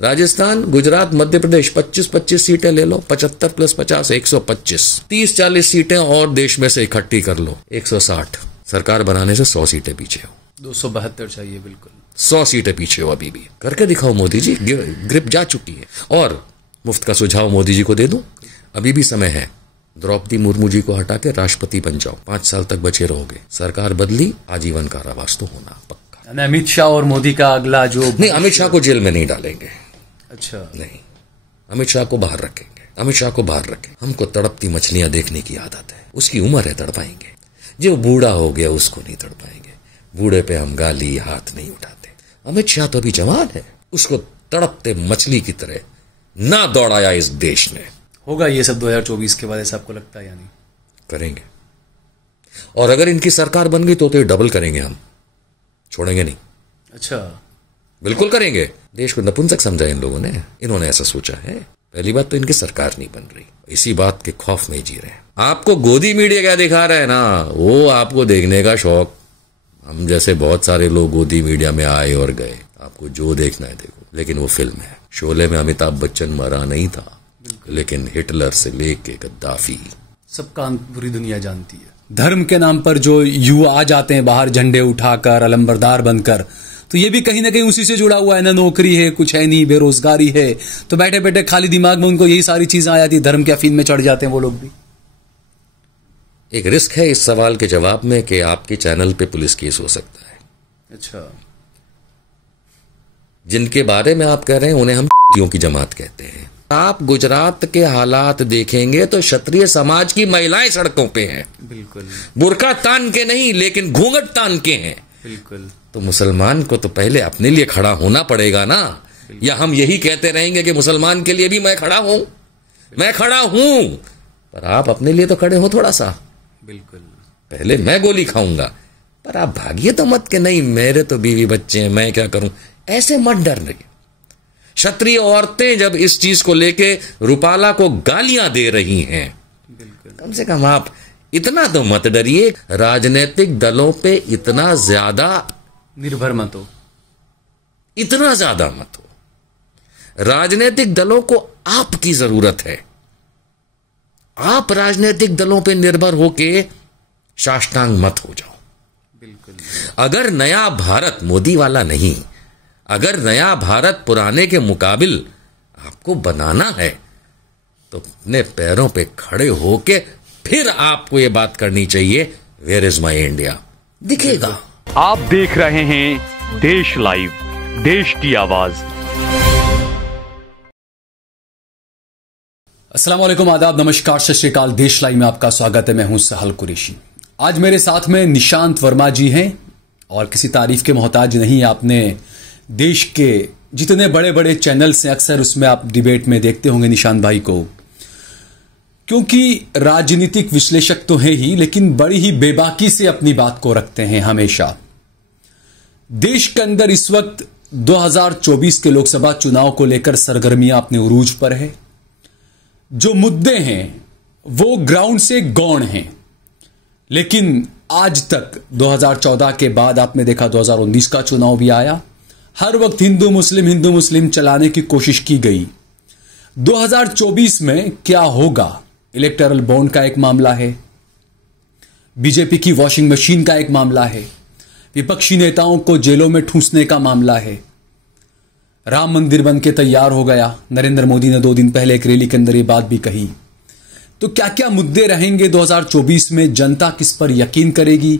राजस्थान, गुजरात, मध्य प्रदेश 25-25 सीटें ले लो, 75 + 50 125, 30-40 सीटें और देश में से इकट्ठी कर लो, 160। सरकार बनाने से 100 सीटें पीछे हो। 272 चाहिए, बिल्कुल 100 सीटें पीछे हो अभी भी। करके दिखाओ मोदी जी, ग्रिप जा चुकी है। और मुफ्त का सुझाव मोदी जी को दे दूं, अभी भी समय है। द्रौपदी मुर्मू जी को हटा के राष्ट्रपति बन जाओ, 5 साल तक बचे रहोगे। सरकार बदली, आजीवन कारावास तो होना पक्का। अमित शाह और मोदी का अगला जो नहीं, अमित शाह को जेल में नहीं डालेंगे। अच्छा, नहीं, अमित शाह को बाहर रखेंगे। अमित शाह को बाहर रखें। हमको तड़पती मछलियां देखने की आदत है, उसकी उम्र है, तड़पाएंगे। जो बूढ़ा हो गया उसको नहीं तड़पाएंगे। बूढ़े पे हम गाली हाथ नहीं उठाते। अमित शाह तो अभी जवान है, उसको तड़पते मछली की तरह ना दौड़ाया इस देश ने। होगा ये सब 2024 के बाद, ऐसा आपको लगता है? यानी करेंगे। और अगर इनकी सरकार बन गई तो ये डबल करेंगे, हम छोड़ेंगे नहीं। अच्छा, बिल्कुल करेंगे। देश को नपुंसक समझा इन लोगों ने, इन्होंने ऐसा सोचा है। पहली बात तो इनकी सरकार नहीं बन रही, इसी बात के खौफ में जी रहे हैं। आपको गोदी मीडिया क्या दिखा रहा है ना, वो आपको देखने का शौक। हम जैसे बहुत सारे लोग गोदी मीडिया में आए और गए, आपको जो देखना है देखो। लेकिन वो फिल्म है। शोले में अमिताभ बच्चन मरा नहीं था, लेकिन हिटलर से लेके गद्दाफी सबका अंत पूरी दुनिया जानती है। धर्म के नाम पर जो युवा आ जाते हैं बाहर झंडे उठाकर, अलंबरदार बनकर, तो ये भी कहीं ना कहीं उसी से जुड़ा हुआ है ना। नौकरी है, कुछ है नहीं, बेरोजगारी है, तो बैठे बैठे खाली दिमाग में उनको यही सारी चीजें आ जाती है, धर्म के अफीम में चढ़ जाते हैं वो लोग भी। एक रिस्क है इस सवाल के जवाब में कि आपके चैनल पे पुलिस केस हो सकता है। अच्छा, जिनके बारे में आप कह रहे हैं उन्हें हम की जमात कहते हैं। आप गुजरात के हालात देखेंगे तो क्षत्रिय समाज की महिलाएं सड़कों पे हैं। बिल्कुल, बुर्का तान के नहीं, लेकिन घूंघट तान के हैं। बिल्कुल। तो मुसलमान को तो पहले अपने लिए खड़ा होना पड़ेगा ना। या हम यही कहते रहेंगे कि मुसलमान के लिए भी मैं खड़ा हूं, मैं खड़ा हूं, पर आप अपने लिए तो खड़े हो थोड़ा सा। बिल्कुल, पहले मैं गोली खाऊंगा, पर आप भागिए तो मत के नहीं मेरे तो बीवी बच्चे हैं, मैं क्या करूं, ऐसे मत डरने। क्षत्रिय औरतें जब इस चीज को लेके रूपाला को गालियां दे रही हैं, कम से कम आप इतना तो मत डरिए। राजनीतिक दलों पे इतना ज्यादा निर्भर मत हो, इतना ज्यादा मत हो। राजनीतिक दलों को आपकी जरूरत है। आप राजनीतिक दलों पे निर्भर होके साष्टांग मत हो जाओ। बिल्कुल। अगर नया भारत मोदी वाला नहीं, अगर नया भारत पुराने के मुकाबिल आपको बनाना है, तो अपने पैरों पे खड़े होके फिर आपको ये बात करनी चाहिए, वेयर इज माई इंडिया, दिखेगा। आप देख रहे हैं देश लाइव, देश की आवाज। अस्सलाम वालेकुम, आदाब, नमस्कार, सत श्री अकाल। देश लाइव में आपका स्वागत है। मैं हूं सहल कुरैशी। आज मेरे साथ में निशांत वर्मा जी हैं और किसी तारीफ के मोहताज नहीं। आपने देश के जितने बड़े बड़े चैनल्स हैं अक्सर उसमें आप डिबेट में देखते होंगे निशांत भाई को, क्योंकि राजनीतिक विश्लेषक तो है ही, लेकिन बड़ी ही बेबाकी से अपनी बात को रखते हैं हमेशा। देश के अंदर इस वक्त 2024 के लोकसभा चुनाव को लेकर सरगर्मियां अपने उरूज पर है। जो मुद्दे हैं वो ग्राउंड से गौण हैं, लेकिन आज तक 2014 के बाद आपने देखा 2019 का चुनाव भी आया, हर वक्त हिंदू मुस्लिम चलाने की कोशिश की गई। 2024 में क्या होगा, इलेक्टोरल बॉन्ड का एक मामला है, बीजेपी की वॉशिंग मशीन का एक मामला है, विपक्षी नेताओं को जेलों में ठूंसने का मामला है, राम मंदिर बन के तैयार हो गया, नरेंद्र मोदी ने 2 दिन पहले एक रैली के अंदर ये बात भी कही। तो क्या क्या मुद्दे रहेंगे 2024 में, जनता किस पर यकीन करेगी?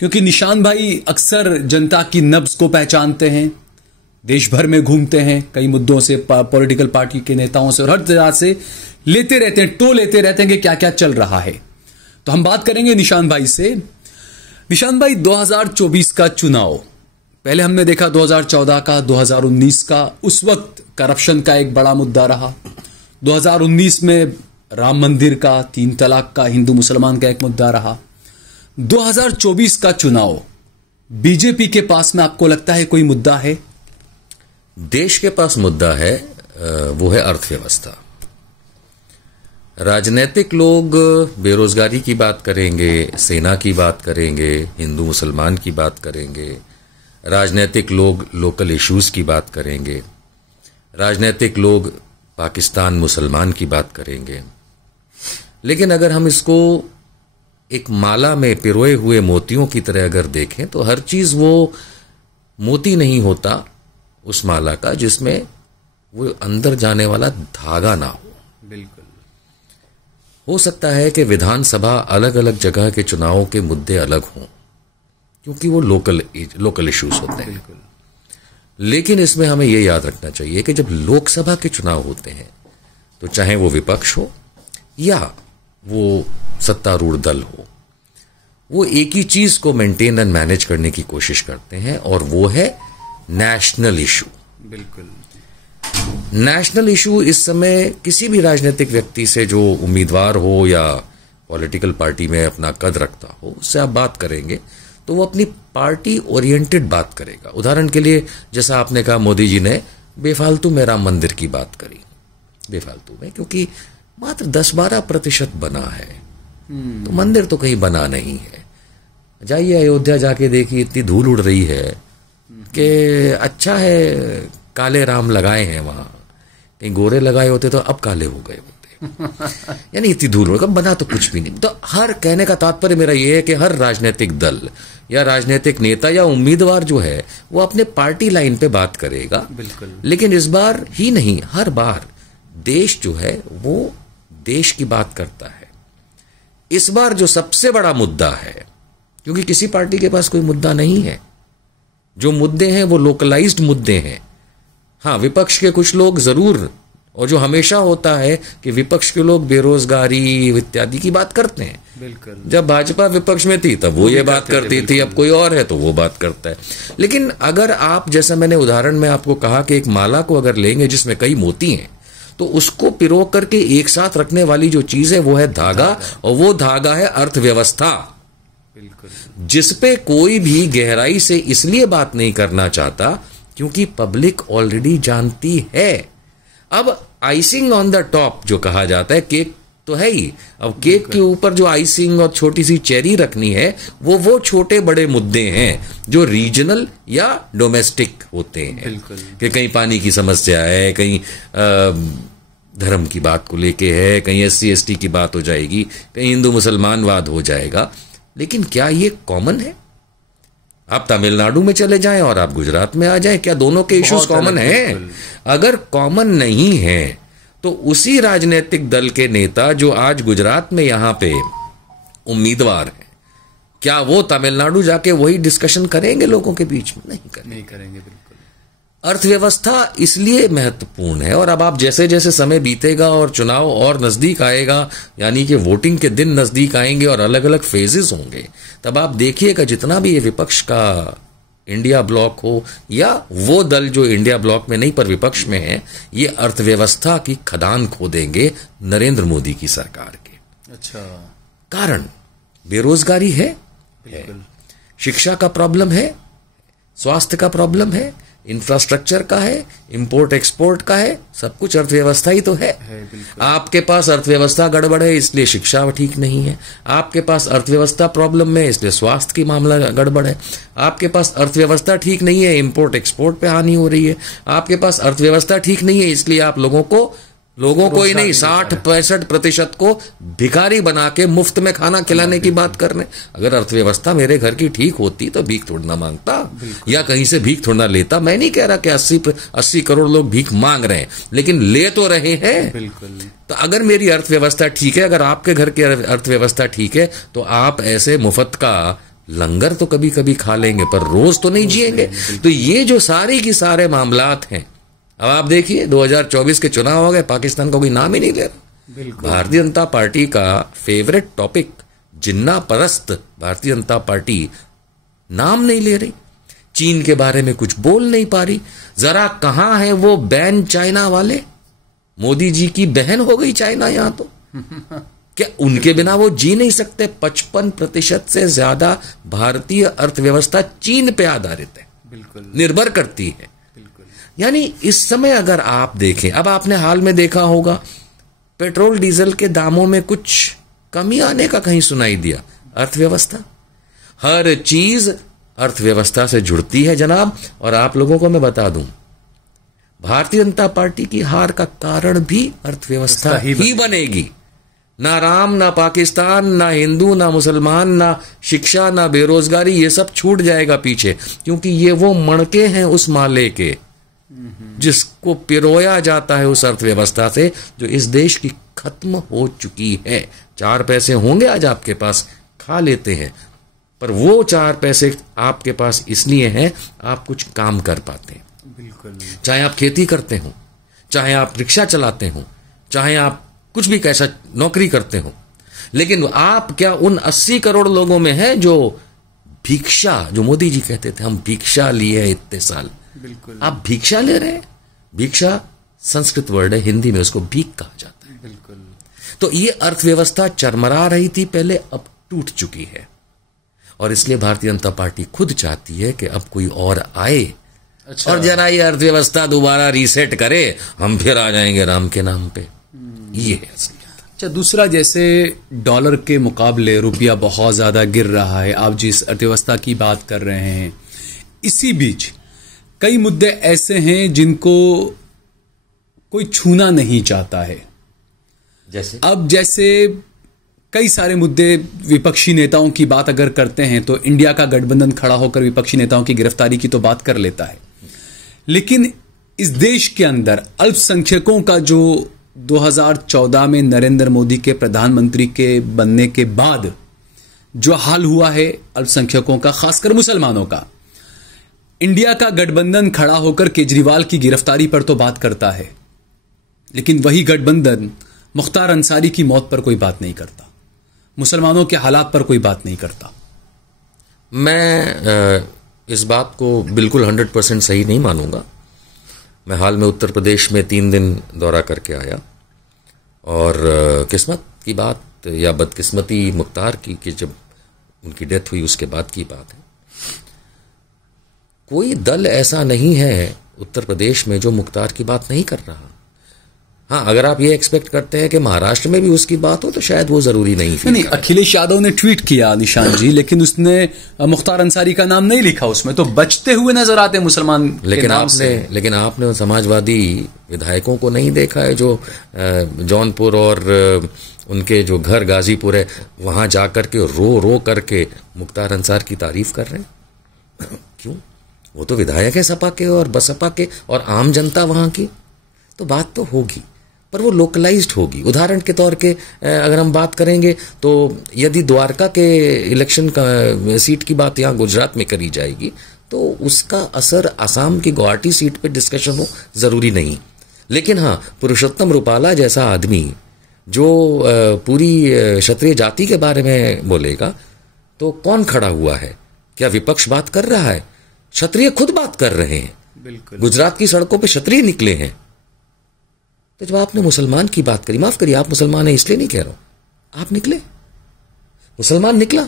क्योंकि निशान भाई अक्सर जनता की नब्ज को पहचानते हैं, देश भर में घूमते हैं, कई मुद्दों से, पॉलिटिकल पार्टी के नेताओं से और हर तरह से लेते रहते हैं, लेते रहते हैं कि क्या क्या चल रहा है। तो हम बात करेंगे निशान भाई से। निशान भाई, 2024 का चुनाव, पहले हमने देखा 2014 का, 2019 का, उस वक्त करप्शन का एक बड़ा मुद्दा रहा। 2019 में राम मंदिर का, 3 तलाक का, हिंदू मुसलमान का एक मुद्दा रहा। 2024 का चुनाव, बीजेपी के पास में आपको लगता है कोई मुद्दा है? देश के पास मुद्दा है, वो है अर्थव्यवस्था। राजनीतिक लोग बेरोजगारी की बात करेंगे, सेना की बात करेंगे, हिंदू मुसलमान की बात करेंगे, राजनीतिक लोग लोकल इश्यूज की बात करेंगे, राजनीतिक लोग पाकिस्तान मुसलमान की बात करेंगे, लेकिन अगर हम इसको एक माला में पिरोए हुए मोतियों की तरह अगर देखें तो हर चीज वो मोती नहीं होता उस माला का जिसमें वो अंदर जाने वाला धागा ना हो। बिल्कुल। हो सकता है कि विधानसभा अलग अलग जगह के चुनावों के मुद्दे अलग हों क्योंकि वो लोकल इश्यूज होते हैं, लेकिन इसमें हमें यह याद रखना चाहिए कि जब लोकसभा के चुनाव होते हैं तो चाहे वो विपक्ष हो या वो सत्तारूढ़ दल हो, वो एक ही चीज को मेंटेन एंड मैनेज करने की कोशिश करते हैं और वो है नेशनल इशू। बिल्कुल। नेशनल इशू इस समय किसी भी राजनीतिक व्यक्ति से जो उम्मीदवार हो या पॉलिटिकल पार्टी में अपना कद रखता हो उससे आप बात करेंगे तो वो अपनी पार्टी ओरिएंटेड बात करेगा। उदाहरण के लिए जैसा आपने कहा मोदी जी ने बेफालतू में राम मंदिर की बात करी, बेफालतू में क्योंकि मात्र 10-12% बना है, तो मंदिर तो कहीं बना नहीं है। जाइए अयोध्या जाके देखिए, इतनी धूल उड़ रही है कि अच्छा है काले राम लगाए हैं वहां, कहीं गोरे लगाए होते तो अब काले हो गए होते। यानी इतनी धूल होगा, बना तो कुछ भी नहीं। तो हर कहने का तात्पर्य मेरा यह है कि हर राजनीतिक दल या राजनीतिक नेता या उम्मीदवार जो है वो अपने पार्टी लाइन पे बात करेगा। बिल्कुल। लेकिन इस बार ही नहीं, हर बार देश जो है वो देश की बात करता है। इस बार जो सबसे बड़ा मुद्दा है, क्योंकि किसी पार्टी के पास कोई मुद्दा नहीं है, जो मुद्दे हैं वो लोकलाइज्ड मुद्दे हैं। हाँ, विपक्ष के कुछ लोग जरूर, और जो हमेशा होता है कि विपक्ष के लोग बेरोजगारी इत्यादि की बात करते हैं। बिल्कुल। जब भाजपा विपक्ष में थी तब वो ये बात करती थी, अब कोई और है तो वो बात करता है। लेकिन अगर आप, जैसा मैंने उदाहरण में आपको कहा कि एक माला को अगर लेंगे जिसमें कई मोती हैं, तो उसको पिरो करके एक साथ रखने वाली जो चीज है वो है धागा, और वो धागा है अर्थव्यवस्था। बिल्कुल। जिसपे कोई भी गहराई से इसलिए बात नहीं करना चाहता क्योंकि पब्लिक ऑलरेडी जानती है। अब आइसिंग ऑन द टॉप जो कहा जाता है, केक तो है ही, अब केक के ऊपर जो आइसिंग और छोटी सी चेरी रखनी है वो छोटे बड़े मुद्दे हैं जो रीजनल या डोमेस्टिक होते हैं। कि कहीं पानी की समस्या है, कहीं धर्म की बात को लेके है, कहीं SC/ST की बात हो जाएगी, कहीं हिंदू मुसलमान वाद हो जाएगा। लेकिन क्या ये कॉमन है? आप तमिलनाडु में चले जाएं और आप गुजरात में आ जाएं, क्या दोनों के इश्यूज कॉमन हैं? अगर कॉमन नहीं है तो उसी राजनीतिक दल के नेता जो आज गुजरात में यहां पे उम्मीदवार हैं, क्या वो तमिलनाडु जाके वही डिस्कशन करेंगे लोगों के बीच में? नहीं करेंगे। बिल्कुल। अर्थव्यवस्था इसलिए महत्वपूर्ण है, और अब आप जैसे जैसे समय बीतेगा और चुनाव और नजदीक आएगा, यानी कि वोटिंग के दिन नजदीक आएंगे और अलग अलग फेजेस होंगे, तब आप देखिएगा जितना भी ये विपक्ष का इंडिया ब्लॉक हो या वो दल जो इंडिया ब्लॉक में नहीं पर विपक्ष में है, ये अर्थव्यवस्था की खदान खोदेंगे नरेंद्र मोदी की सरकार के। अच्छा। कारण बेरोजगारी है, शिक्षा का प्रॉब्लम है, स्वास्थ्य का प्रॉब्लम है, इंफ्रास्ट्रक्चर का है, इंपोर्ट एक्सपोर्ट का है, सब कुछ अर्थव्यवस्था ही तो है। आपके पास अर्थव्यवस्था गड़बड़ है इसलिए शिक्षा ठीक नहीं है, आपके पास अर्थव्यवस्था प्रॉब्लम में इसलिए स्वास्थ्य की मामला गड़बड़ है, आपके पास अर्थव्यवस्था ठीक नहीं है, इंपोर्ट एक्सपोर्ट पे हानि हो रही है, आपके पास अर्थव्यवस्था ठीक नहीं है इसलिए आप लोगों को ही नहीं 60-65% को भिखारी बना के मुफ्त में खाना खिलाने की बात कर रहे हैं। अगर अर्थव्यवस्था मेरे घर की ठीक होती तो भीख थोड़ा ना मांगता या कहीं से भीख थोड़ा लेता। मैं नहीं कह रहा कि 80 करोड़ लोग भीख मांग रहे हैं, लेकिन ले तो रहे हैं। बिल्कुल। तो अगर मेरी अर्थव्यवस्था ठीक है, अगर आपके घर की अर्थव्यवस्था ठीक है, तो आप ऐसे मुफ्त का लंगर तो कभी कभी खा लेंगे पर रोज तो नहीं जिएंगे। तो ये जो सारी की सारे मामलात हैं, अब आप देखिए 2024 के चुनाव हो गए, पाकिस्तान का कोई नाम ही नहीं ले रहा। भारतीय जनता पार्टी का फेवरेट टॉपिक जिन्ना परस्त भारतीय जनता पार्टी नाम नहीं ले रही, चीन के बारे में कुछ बोल नहीं पा रही। जरा कहां है वो बैन चाइना वाले? मोदी जी की बहन हो गई चाइना यहां तो क्या उनके बिना वो जी नहीं सकते? 55% से ज्यादा भारतीय अर्थव्यवस्था चीन पे आधारित है, बिल्कुल निर्भर करती है। यानी इस समय अगर आप देखें, अब आपने हाल में देखा होगा पेट्रोल डीजल के दामों में कुछ कमी आने का कहीं सुनाई दिया? अर्थव्यवस्था, हर चीज अर्थव्यवस्था से जुड़ती है जनाब। और आप लोगों को मैं बता दूं, भारतीय जनता पार्टी की हार का कारण भी अर्थव्यवस्था ही बनेगी। ना राम, ना पाकिस्तान, ना हिंदू, ना मुसलमान, ना शिक्षा, ना बेरोजगारी, ये सब छूट जाएगा पीछे, क्योंकि ये वो मणके हैं उस माले के जिसको पिरोया जाता है उस अर्थव्यवस्था से जो इस देश की खत्म हो चुकी है। 4 पैसे होंगे आज आपके पास, खा लेते हैं, पर वो 4 पैसे आपके पास इसलिए हैं आप कुछ काम कर पाते हैं। बिल्कुल। चाहे आप खेती करते हो, चाहे आप रिक्शा चलाते हो, चाहे आप कुछ भी कैसा नौकरी करते हो, लेकिन आप क्या उन 80 करोड़ लोगों में है जो भिक्षा, जो मोदी जी कहते थे हम भिक्षा लिए हैं इतने साल, बिल्कुल आप भिक्षा ले रहे हैं। भिक्षा संस्कृत वर्ड है, हिंदी में उसको भीख कहा जाता है। बिल्कुल। तो ये अर्थव्यवस्था चरमरा रही थी पहले, अब टूट चुकी है, और इसलिए भारतीय जनता पार्टी खुद चाहती है कि अब कोई और आए और जरा ये अर्थव्यवस्था दोबारा रीसेट करे, हम फिर आ जाएंगे राम के नाम पे। ये है असली। अच्छा, दूसरा, जैसे डॉलर के मुकाबले रुपया बहुत ज्यादा गिर रहा है, आप जिस अर्थव्यवस्था की बात कर रहे हैं, इसी बीच कई मुद्दे ऐसे हैं जिनको कोई छूना नहीं चाहता है। जैसे कई सारे मुद्दे, विपक्षी नेताओं की बात अगर करते हैं तो इंडिया का गठबंधन खड़ा होकर विपक्षी नेताओं की गिरफ्तारी की तो बात कर लेता है, लेकिन इस देश के अंदर अल्पसंख्यकों का जो 2014 में नरेंद्र मोदी के प्रधानमंत्री के बनने के बाद जो हाल हुआ है अल्पसंख्यकों का, खासकर मुसलमानों का, इंडिया का गठबंधन खड़ा होकर केजरीवाल की गिरफ्तारी पर तो बात करता है, लेकिन वही गठबंधन मुख्तार अंसारी की मौत पर कोई बात नहीं करता, मुसलमानों के हालात पर कोई बात नहीं करता। मैं इस बात को बिल्कुल 100% सही नहीं मानूंगा। मैं हाल में उत्तर प्रदेश में 3 दिन दौरा करके आया, और किस्मत की बात या बदकिस्मती मुख्तार की कि जब उनकी डेथ हुई उसके बाद की बात है, कोई दल ऐसा नहीं है उत्तर प्रदेश में जो मुख्तार की बात नहीं कर रहा। हाँ, अगर आप ये एक्सपेक्ट करते हैं कि महाराष्ट्र में भी उसकी बात हो तो शायद वो जरूरी नहीं। अखिलेश यादव ने ट्वीट किया निशान जी, लेकिन उसने मुख्तार अंसारी का नाम नहीं लिखा उसमें, तो बचते हुए नजर आते मुसलमान के नाम से। लेकिन आपने समाजवादी विधायकों को नहीं देखा है जो जौनपुर और उनके जो घर गाजीपुर है वहां जाकर के रो करके मुख्तार अंसार की तारीफ कर रहे हैं? क्यों? वो तो विधायक है सपा के और बसपा के, और आम जनता वहां की, तो बात तो होगी, पर वो लोकलाइज्ड होगी। उदाहरण के तौर के अगर हम बात करेंगे तो यदि द्वारका के इलेक्शन का सीट की बात यहाँ गुजरात में करी जाएगी तो उसका असर असम की गुवाहाटी सीट पे डिस्कशन हो जरूरी नहीं। लेकिन हाँ, पुरुषोत्तम रूपाला जैसा आदमी जो पूरी क्षत्रिय जाति के बारे में बोलेगा तो कौन खड़ा हुआ है? क्या विपक्ष बात कर रहा है? क्षत्रिय खुद बात कर रहे हैं। बिल्कुल। गुजरात की सड़कों पे क्षत्रिय निकले हैं। तो जब आपने मुसलमान की बात करी, माफ करिए आप मुसलमान हैं इसलिए नहीं कह रहा हूं, आप निकले, मुसलमान निकला।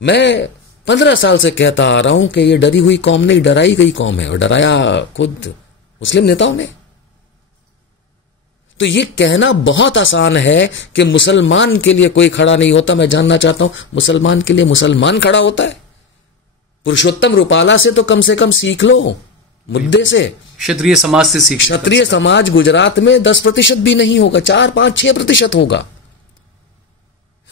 मैं 15 साल से कहता आ रहा हूं कि ये डरी हुई कौम नहीं, डराई गई कौम है, और डराया खुद मुस्लिम नेताओं ने। तो ये कहना बहुत आसान है कि मुसलमान के लिए कोई खड़ा नहीं होता। मैं जानना चाहता हूं मुसलमान के लिए मुसलमान खड़ा होता है? पुरुषोत्तम रूपाला से तो कम से कम सीख लो मुद्दे से। क्षत्रिय समाज से सीख। क्षत्रिय समाज गुजरात में 10% भी नहीं होगा, 4, 5, 6% होगा।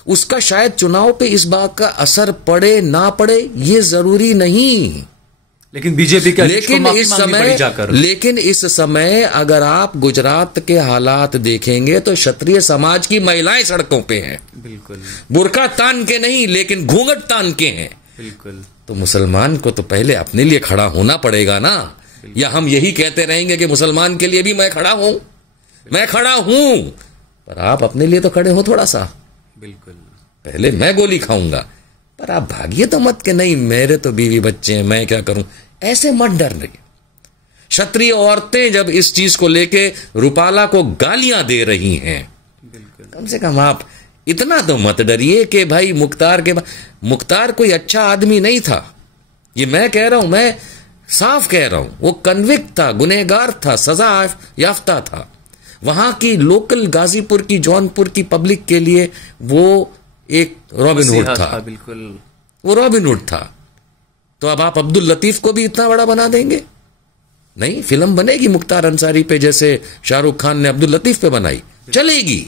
उसका शायद चुनाव पे इस बात का असर पड़े ना पड़े ये जरूरी नहीं, लेकिन बीजेपी का लेकिन इस समय अगर आप गुजरात के हालात देखेंगे तो क्षत्रिय समाज की महिलाएं सड़कों पे हैं। बिल्कुल। बुर्का तान के नहीं, लेकिन घूंघट तान के हैं। बिल्कुल। तो मुसलमान को तो पहले अपने लिए खड़ा होना पड़ेगा ना, या हम यही कहते रहेंगे कि मुसलमान के लिए भी मैं खड़ा हूं, मैं खड़ा हूं, पर आप अपने लिए तो खड़े हो थोड़ा सा। बिल्कुल। पहले मैं गोली खाऊंगा, पर आप भागिए तो मत के नहीं मेरे तो बीवी बच्चे हैं, मैं क्या करूं, ऐसे मत डर रही। क्षत्रिय औरतें जब इस चीज को लेके रूपाला को गालियां दे रही हैं, कम से कम आप इतना तो मत डरिए कि भाई मुख्तार कोई अच्छा आदमी नहीं था। ये मैं कह रहा हूं, मैं साफ कह रहा हूं, वो कन्विक्ट था, गुनहगार था, सजा याफ्ता था। वहां की लोकल गाजीपुर की, जौनपुर की पब्लिक के लिए वो एक रॉबिनहुड था। बिल्कुल, वो रॉबिनहुड था। तो अब आप अब्दुल लतीफ को भी इतना बड़ा बना देंगे? नहीं, फिल्म बनेगी मुख्तार अंसारी पे जैसे शाहरुख खान ने अब्दुल लतीफ पे बनाई, चलेगी।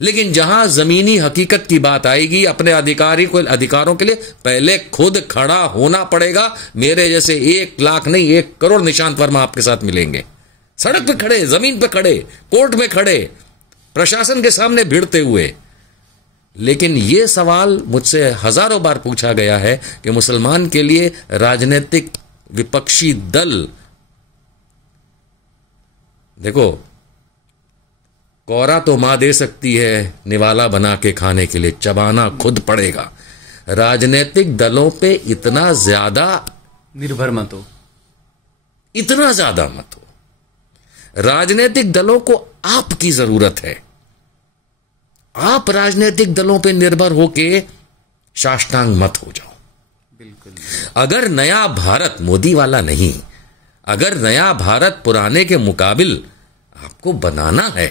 लेकिन जहां जमीनी हकीकत की बात आएगी, अपने अधिकारों के लिए पहले खुद खड़ा होना पड़ेगा। मेरे जैसे 1 लाख नहीं 1 करोड़ निशांत वर्मा आपके साथ मिलेंगे, सड़क पे खड़े, जमीन पे खड़े, कोर्ट में खड़े, प्रशासन के सामने भिड़ते हुए। लेकिन यह सवाल मुझसे हजारों बार पूछा गया है कि मुसलमान के लिए राजनीतिक विपक्षी दल, देखो कौरा तो मां दे सकती है, निवाला बना के खाने के लिए चबाना खुद पड़ेगा। राजनीतिक दलों पे इतना ज्यादा निर्भर मत हो, इतना ज्यादा मत हो। राजनीतिक दलों को आपकी जरूरत है। आप राजनीतिक दलों पे निर्भर होके साष्टांग मत हो जाओ। बिल्कुल। अगर नया भारत मोदी वाला नहीं, अगर नया भारत पुराने के मुकाबिल आपको बनाना है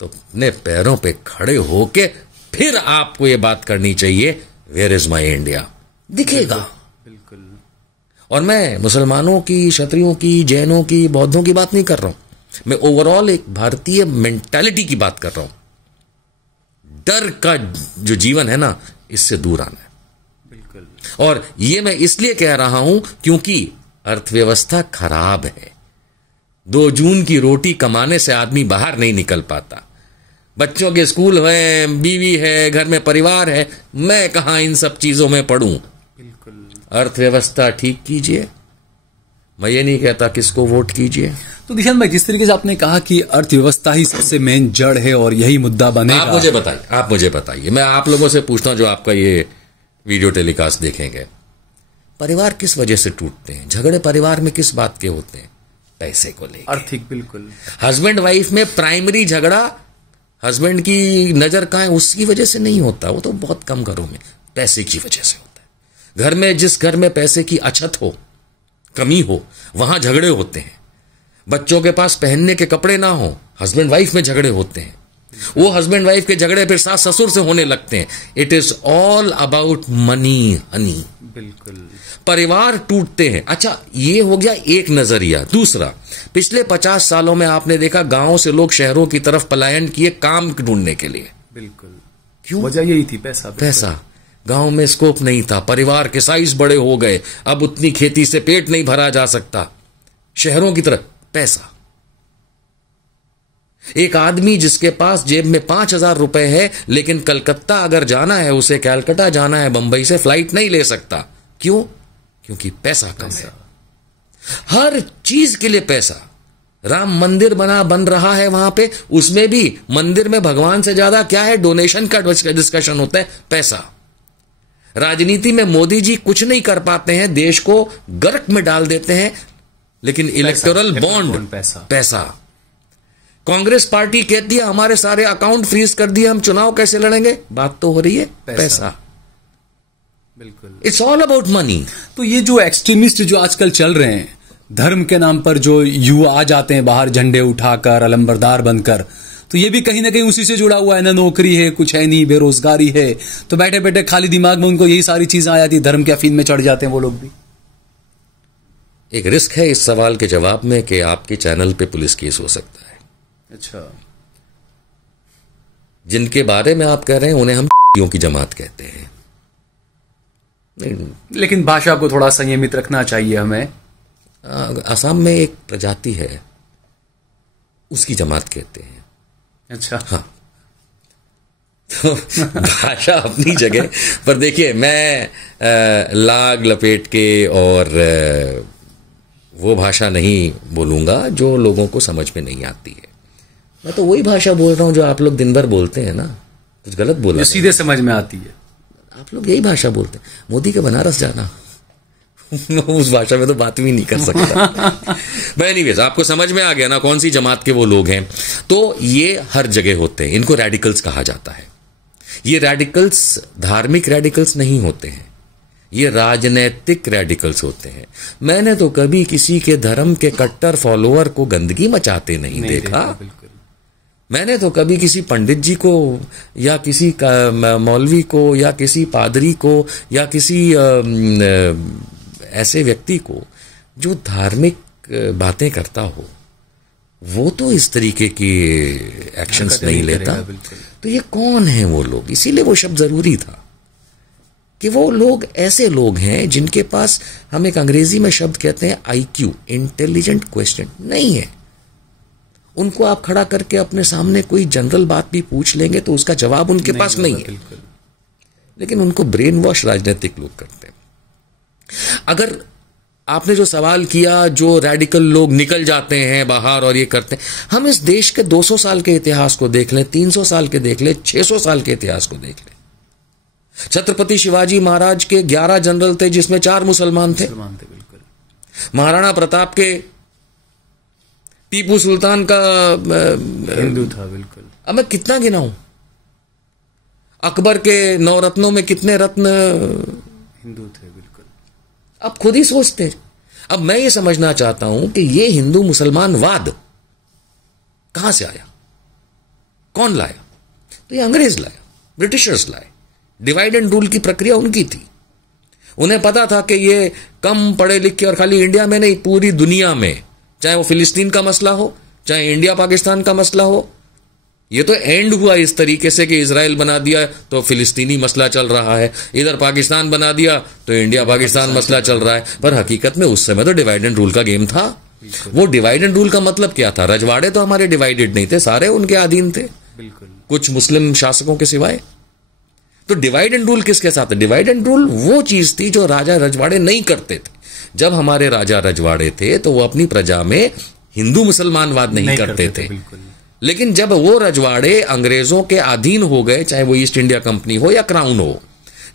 तो अपने पैरों पे खड़े होके फिर आपको यह बात करनी चाहिए, वेयर इज माई इंडिया, दिखेगा। बिल्कुल। और मैं मुसलमानों की, क्षत्रियों की, जैनों की, बौद्धों की बात नहीं कर रहा हूं, मैं ओवरऑल एक भारतीय मेंटालिटी की बात कर रहा हूं। डर का जो जीवन है ना, इससे दूर आना है। बिल्कुल। और यह मैं इसलिए कह रहा हूं क्योंकि अर्थव्यवस्था खराब है। 2 जून की रोटी कमाने से आदमी बाहर नहीं निकल पाता। बच्चों के स्कूल है, बीवी है, घर में परिवार है, मैं कहां इन सब चीजों में पढ़ूं। बिल्कुल। अर्थव्यवस्था ठीक कीजिए। मैं ये नहीं कहता किसको वोट कीजिए। तो निशांत भाई, जिस तरीके से आपने कहा कि अर्थव्यवस्था ही सबसे मेन जड़ है और यही मुद्दा बनेगा, आप मुझे बताइए, मैं आप लोगों से पूछता हूं जो आपका ये वीडियो टेलीकास्ट देखेंगे, परिवार किस वजह से टूटते हैं? झगड़े परिवार में किस बात के होते हैं? पैसे को लेकर। आर्थिक। बिल्कुल। हस्बैंड वाइफ में प्राइमरी झगड़ा हस्बैंड की नजर कहां है उसकी वजह से नहीं होता, वो तो बहुत कम घरों में पैसे की वजह से होता है। घर में, जिस घर में पैसे की अछत हो, कमी हो, वहां झगड़े होते हैं। बच्चों के पास पहनने के कपड़े ना हो, हस्बैंड वाइफ में झगड़े होते हैं। वो हस्बैंड वाइफ के झगड़े फिर सास ससुर से होने लगते हैं। It is all about money, Honey. बिल्कुल। परिवार टूटते हैं। अच्छा, ये हो गया एक नजरिया। दूसरा, पिछले 50 सालों में आपने देखा गांवों से लोग शहरों की तरफ पलायन किए काम ढूंढने के लिए। बिल्कुल। क्यों? वजह यही थी, पैसा। पैसा। गांव में स्कोप नहीं था, परिवार के साइज बड़े हो गए, अब उतनी खेती से पेट नहीं भरा जा सकता। शहरों की तरफ पैसा। एक आदमी जिसके पास जेब में 5,000 रुपए है, लेकिन कलकत्ता अगर जाना है, उसे कैलकाटा जाना है, बंबई से फ्लाइट नहीं ले सकता। क्यों? क्योंकि पैसा कम है। हर चीज के लिए पैसा। राम मंदिर बन रहा है वहां पे, उसमें भी मंदिर में भगवान से ज्यादा क्या है? डोनेशन का डिस्कशन होता है, पैसा। राजनीति में मोदी जी कुछ नहीं कर पाते हैं, देश को गर्क में डाल देते हैं, लेकिन इलेक्टोरल बॉन्ड पैसा। कांग्रेस पार्टी कहती है हमारे सारे अकाउंट फ्रीज कर दिए, हम चुनाव कैसे लड़ेंगे? बात तो हो रही है पैसा। बिल्कुल। It's all about money. तो ये जो एक्सट्रीमिस्ट जो आजकल चल रहे हैं, धर्म के नाम पर जो युवा आ जाते हैं बाहर झंडे उठाकर, अलंबरदार बनकर, तो ये भी कहीं ना कहीं उसी से जुड़ा हुआ है ना। नौकरी है, कुछ है नहीं, बेरोजगारी है, तो बैठे बैठे खाली दिमाग में उनको यही सारी चीजें आ जाती है, धर्म के अफीम में चढ़ जाते हैं वो लोग भी। एक रिस्क है इस सवाल के जवाब में कि आपके चैनल पे पुलिस केस हो सकता है। अच्छा। जिनके बारे में आप कह रहे हैं उन्हें हम की जमात कहते हैं। लेकिन भाषा को थोड़ा संयमित रखना चाहिए हमें। असम में एक प्रजाति है, उसकी जमात कहते हैं। अच्छा। हाँ। तो भाषा अपनी जगह पर। देखिए, मैं लाग लपेट के और वो भाषा नहीं बोलूंगा जो लोगों को समझ में नहीं आती है। मैं तो वही भाषा बोल रहा हूं जो आप लोग दिन भर बोलते हैं ना। कुछ गलत बोला, सीधे समझ में आती है। आप लोग यही भाषा बोलते हैं। मोदी के बनारस जाना उस भाषा में तो बात भी नहीं कर सकता। एनीवेज, आपको समझ में आ गया ना कौन सी जमात के वो लोग हैं। तो ये हर जगह होते हैं, इनको रेडिकल्स कहा जाता है। ये रेडिकल्स धार्मिक रेडिकल्स नहीं होते हैं, ये राजनैतिक रेडिकल्स होते हैं। मैंने तो कभी किसी के धर्म के कट्टर फॉलोअर को गंदगी मचाते नहीं देखा। मैंने तो कभी किसी पंडित जी को या किसी मौलवी को या किसी पादरी को या किसी ऐसे व्यक्ति को जो धार्मिक बातें करता हो वो तो इस तरीके की एक्शंस नहीं लेता। तो ये कौन है वो लोग? इसीलिए वो शब्द जरूरी था कि वो लोग ऐसे लोग हैं जिनके पास, हम एक अंग्रेजी में शब्द कहते हैं IQ, इंटेलिजेंट क्वेश्चन नहीं है। उनको आप खड़ा करके अपने सामने कोई जनरल बात भी पूछ लेंगे तो उसका जवाब उनके पास नहीं है। लेकिन उनको ब्रेन वॉश राजनीतिक लोग करते हैं। अगर आपने जो सवाल किया, जो रेडिकल लोग निकल जाते हैं बाहर और ये करते हैं, हम इस देश के 200 साल के इतिहास को देख लें, 300 साल के देख लें, 600 साल के इतिहास को देख लें। छत्रपति शिवाजी महाराज के 11 जनरल थे जिसमें 4 मुसलमान थे। महाराणा प्रताप के, टीपू सुल्तान का हिंदू था। बिल्कुल। अब मैं कितना गिनाऊं? अकबर के 9 रत्नों में कितने रत्न हिंदू थे। बिल्कुल। अब खुद ही सोचते। अब मैं ये समझना चाहता हूं कि ये हिंदू मुसलमान वाद कहां से आया, कौन लाया? तो ये अंग्रेज लाया, ब्रिटिशर्स लाए। डिवाइड एंड रूल की प्रक्रिया उनकी थी। उन्हें पता था कि ये कम पढ़े लिखे, और खाली इंडिया में नहीं पूरी दुनिया में, चाहे वो फिलिस्तीन का मसला हो, चाहे इंडिया पाकिस्तान का मसला हो, ये तो एंड हुआ इस तरीके से कि इजराइल बना दिया तो फिलिस्तीनी मसला चल रहा है, इधर पाकिस्तान बना दिया तो इंडिया पाकिस्तान मसला चल रहा है। पर हकीकत में उस समय तो डिवाइड एंड रूल का गेम था। वो डिवाइड एंड रूल का मतलब क्या था? रजवाड़े तो हमारे डिवाइडेड नहीं थे, सारे उनके अधीन थे। बिल्कुल। कुछ मुस्लिम शासकों के सिवाय। तो डिवाइड एंड रूल किसके साथ है? डिवाइड एंड रूल वो चीज थी जो राजा रजवाड़े नहीं करते थे। जब हमारे राजा रजवाड़े थे तो वो अपनी प्रजा में हिंदू मुसलमानवाद नहीं करते थे। लेकिन जब वो रजवाड़े अंग्रेजों के अधीन हो गए, चाहे वो ईस्ट इंडिया कंपनी हो या क्राउन हो,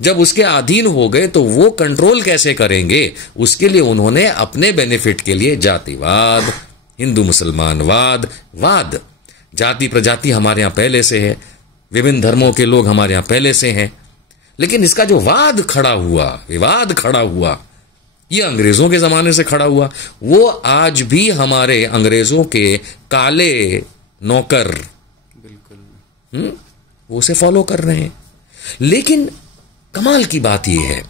जब उसके अधीन हो गए तो वो कंट्रोल कैसे करेंगे, उसके लिए उन्होंने अपने बेनिफिट के लिए जातिवाद, हिंदू मुसलमानवाद, वाद, जाति प्रजाति हमारे यहां पहले से है, विभिन्न धर्मों के लोग हमारे यहां पहले से हैं। लेकिन इसका जो वाद खड़ा हुआ, विवाद खड़ा हुआ, ये अंग्रेजों के जमाने से खड़ा हुआ। वो आज भी हमारे अंग्रेजों के काले नौकर, बिल्कुल, वो उसे फॉलो कर रहे हैं। लेकिन कमाल की बात यह है,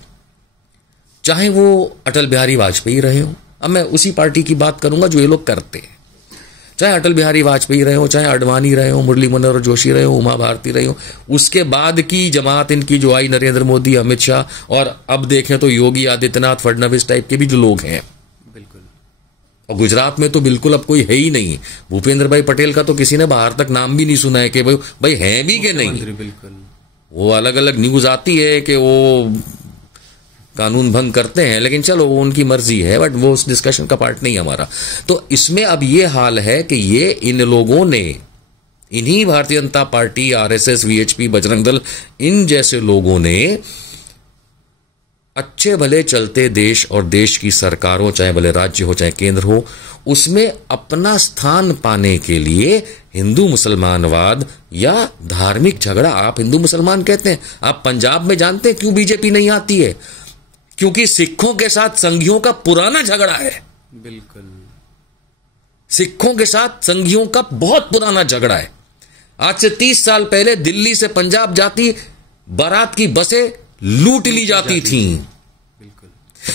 चाहे वो अटल बिहारी वाजपेयी रहे हो, अब मैं उसी पार्टी की बात करूंगा जो ये लोग करते हैं, चाहे अटल बिहारी वाजपेयी रहे हो, चाहे अडवाणी रहे हो, मुरली मनोहर जोशी रहे हो, उमा भारती रहे हो, उसके बाद की जमात इनकी जो आई, नरेंद्र मोदी, अमित शाह, और अब देखें तो योगी आदित्यनाथ, फडणवीस टाइप के भी जो लोग हैं। बिल्कुल। और गुजरात में तो बिल्कुल अब कोई है ही नहीं। भूपेंद्र भाई पटेल का तो किसी ने बाहर तक नाम भी नहीं सुना है कि भाई है भी कि नहीं। बिल्कुल। वो अलग अलग न्यूज आती है कि वो कानून भंग करते हैं, लेकिन चलो वो उनकी मर्जी है, बट वो उस डिस्कशन का पार्ट नहीं हमारा। तो इसमें अब ये हाल है कि ये इन लोगों ने, इन्हीं Bharatiya Janata party, RSS, VHP, Bajrang Dal, इन जैसे लोगों ने अच्छे भले चलते देश और देश की सरकारों, चाहे भले राज्य हो चाहे केंद्र हो, उसमें अपना स्थान पाने के लिए हिंदू मुसलमानवाद या धार्मिक झगड़ा, आप हिंदू मुसलमान कहते हैं, आप पंजाब में जानते हैं क्यों बीजेपी नहीं आती है? क्योंकि सिखों के साथ संघियों का पुराना झगड़ा है। बिल्कुल। सिखों के साथ संघियों का बहुत पुराना झगड़ा है। आज से 30 साल पहले दिल्ली से पंजाब जाती बारात की बसें लूट ली जाती थीं। बिल्कुल।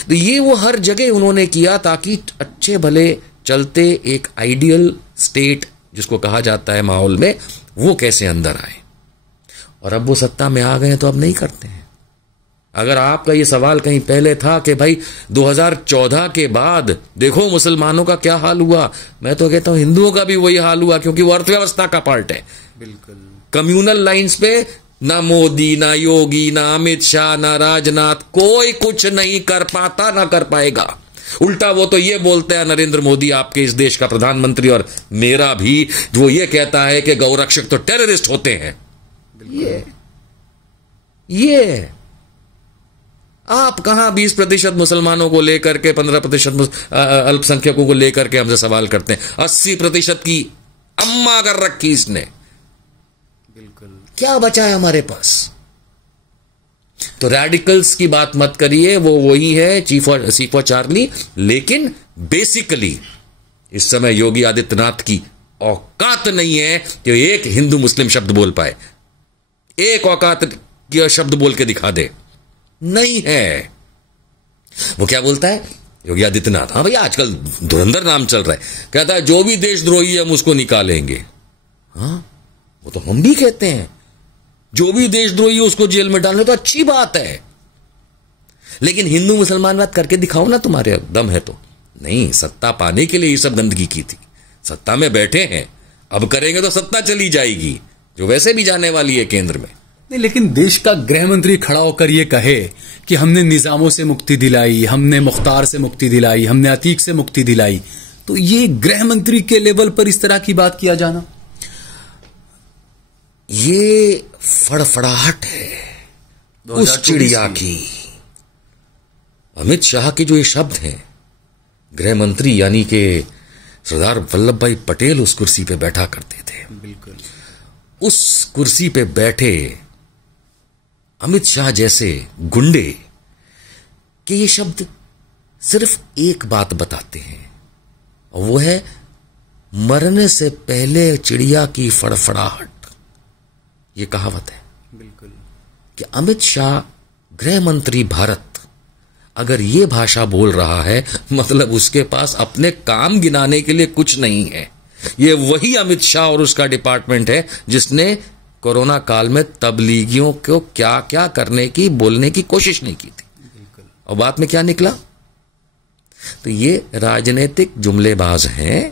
तो ये वो हर जगह उन्होंने किया ताकि अच्छे भले चलते एक आइडियल स्टेट जिसको कहा जाता है माहौल में, वो कैसे अंदर आए। और अब वो सत्ता में आ गए तो अब नहीं करते हैं। अगर आपका ये सवाल कहीं पहले था कि भाई 2014 के बाद देखो मुसलमानों का क्या हाल हुआ, मैं तो कहता हूं हिंदुओं का भी वही हाल हुआ, क्योंकि वो अर्थव्यवस्था का पार्ट है। बिल्कुल। कम्युनल लाइंस पे ना मोदी, ना योगी, ना अमित शाह, ना राजनाथ, कोई कुछ नहीं कर पाता, ना कर पाएगा। उल्टा वो तो ये बोलते हैं, नरेंद्र मोदी आपके इस देश का प्रधानमंत्री और मेरा भी, वो ये कहता है कि गौरक्षक तो टेररिस्ट होते हैं। ये आप कहां 20% मुसलमानों को लेकर के 15% अल्पसंख्यकों को लेकर के हमसे सवाल करते हैं। 80% की अम्मा कर रखी इसने। बिल्कुल। क्या बचा है हमारे पास? तो रेडिकल्स की बात मत करिए, वो वही है सी फॉर चार्ली। लेकिन बेसिकली इस समय योगी आदित्यनाथ की औकात नहीं है कि एक हिंदू मुस्लिम शब्द बोल पाए, एक औकात की शब्द बोल के दिखा दे, नहीं है। वो क्या बोलता है? योगी आदित्यनाथ, हाँ भैया आजकल धुरंधर नाम चल रहा है, कहता है जो भी देशद्रोही है हम उसको निकालेंगे। हाँ वो तो हम भी कहते हैं, जो भी देशद्रोही है उसको जेल में डालने तो अच्छी बात है, लेकिन हिंदू मुसलमानवाद करके दिखाओ ना, तुम्हारे दम है तो। नहीं, सत्ता पाने के लिए ये सब गंदगी की थी, सत्ता में बैठे हैं, अब करेंगे तो सत्ता चली जाएगी जो वैसे भी जाने वाली है केंद्र में। नहीं, लेकिन देश का गृह मंत्री खड़ा होकर यह कहे कि हमने निजामों से मुक्ति दिलाई, हमने मुख्तार से मुक्ति दिलाई, हमने अतीक से मुक्ति दिलाई, तो ये गृह मंत्री के लेवल पर इस तरह की बात किया जाना, ये फड़फड़ाहट है उस चिड़िया की। अमित शाह के जो ये शब्द हैं, गृह मंत्री यानी कि सरदार वल्लभ भाई पटेल उस कुर्सी पे बैठा करते थे, बिल्कुल उस कुर्सी पे बैठे अमित शाह जैसे गुंडे के ये शब्द सिर्फ एक बात बताते हैं, और वो है मरने से पहले चिड़िया की फड़फड़ाहट। ये कहावत है बिल्कुल कि अमित शाह गृह मंत्री भारत अगर ये भाषा बोल रहा है, मतलब उसके पास अपने काम गिनाने के लिए कुछ नहीं है। ये वही अमित शाह और उसका डिपार्टमेंट है जिसने कोरोना काल में तबलीगियों को क्या क्या करने की, बोलने की कोशिश नहीं की थी, और बात में क्या निकला। तो ये राजनीतिक जुमलेबाज हैं,